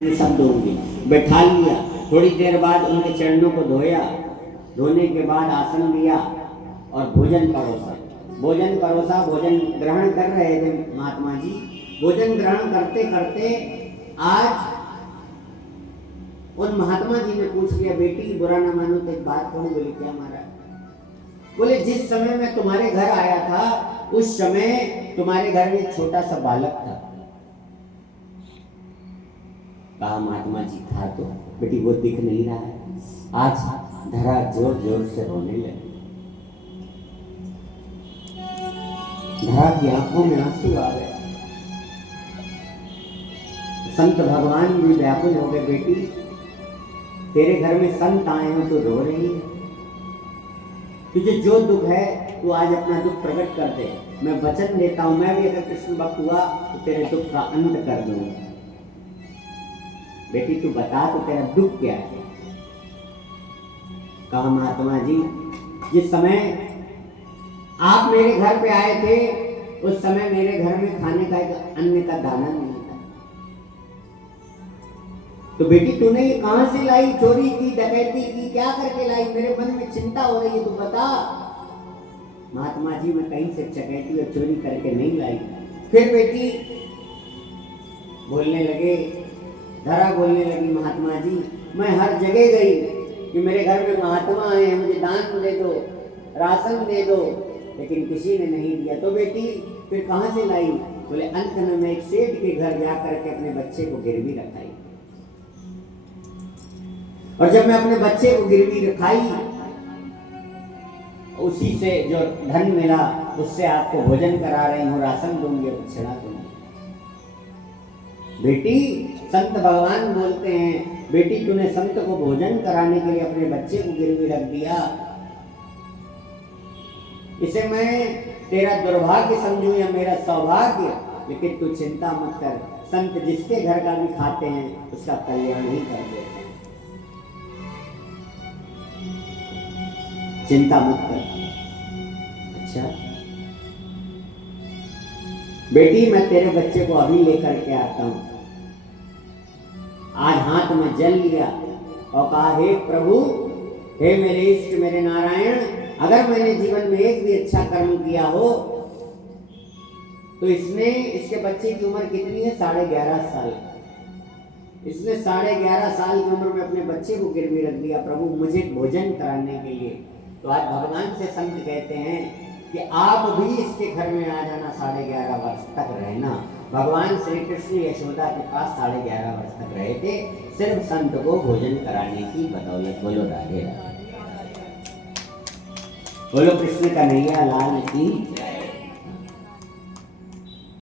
सब दूंगी। बैठा लिया, थोड़ी देर बाद उनके चरणों को धोया, धोने के बाद आसन दिया और भोजन परोसा। भोजन ग्रहण कर रहे थे महात्मा जी। भोजन ग्रहण करते करते आज उन महात्मा जी ने पूछ लिया, बेटी बुरा ना मानो तो एक बात कहूं। बोले क्या महाराज? बोले जिस समय मैं तुम्हारे घर आया था उस समय तुम्हारे घर में एक छोटा सा बालक था। कहा महात्मा जी था तो बेटी वो दिख नहीं रहा है। आज धरा जोर जोर से रोने लगी। धरा की आंखों में आंसू आ गए। संत भगवान भी व्याकुल हो गए। बेटी तेरे घर में संत आए हो तो रो रही है। तुझे जो दुख है तू आज अपना दुख प्रकट कर दे। मैं वचन देता हूं, मैं भी अगर कृष्ण भक्त हुआ तो तेरे दुख का अंत कर दूंगा। बेटी तू बता तो तेरा दुख क्या है? कहा महात्मा जी जिस समय आप मेरे घर पे आए थे उस समय मेरे घर में खाने का एक अन्न का दाना नहीं था। तो बेटी तूने ये कहां से लाई? चोरी की, डकैती की, क्या करके लाई? मेरे मन में चिंता हो रही है, तू बता। महात्मा जी मैं कहीं से डकैती और चोरी करके नहीं लाई। फिर बेटी बोलने लगे, धरा बोलने लगी, महात्मा जी मैं हर जगह गई कि मेरे घर में महात्मा आए हैं, मुझे दान दे दो, राशन दे दो, लेकिन किसी ने नहीं दिया। तो बेटी फिर कहां से लाई? बोले अंत में मैं एक सेठ के घर जा करके अपने बच्चे को गिरवी रखाई, और जब मैं अपने बच्चे को गिरवी रखाई उसी से जो धन मिला उससे आपको भोजन करा रही हूँ, राशन दूंगी और दक्षिणा दूंगी। बेटी संत भगवान बोलते हैं, बेटी तूने संत को भोजन कराने के लिए अपने बच्चे को गिरवी रख दिया, इसे मैं तेरा दुर्भाग्य समझूं या मेरा सौभाग्य? लेकिन तू चिंता मत कर, संत जिसके घर का भी खाते हैं उसका कल्याण ही कर देते हैं। चिंता मत कर। अच्छा बेटी मैं तेरे बच्चे को अभी लेकर के आता हूं। आज हाथ में जल लिया और कहा, हे प्रभु, हे मेरे इष्ट, मेरे नारायण, अगर मैंने जीवन में एक भी अच्छा कर्म किया हो तो इसके बच्चे की उम्र कितनी है? 11.5 साल। इसने 11.5 साल की उम्र में अपने बच्चे को गिरवी रख दिया प्रभु मुझे भोजन कराने के लिए। तो आज भगवान से संत कहते हैं कि आप भी इसके घर में आ जाना, 11.5 वर्ष तक रहना। भगवान श्री कृष्ण यशोदा के पास 11.5 वर्ष तक रहे थे, सिर्फ संत को भोजन कराने की बदौलत। बोलो राधे राधे, बोलो कृष्ण कन्हैया लाल की।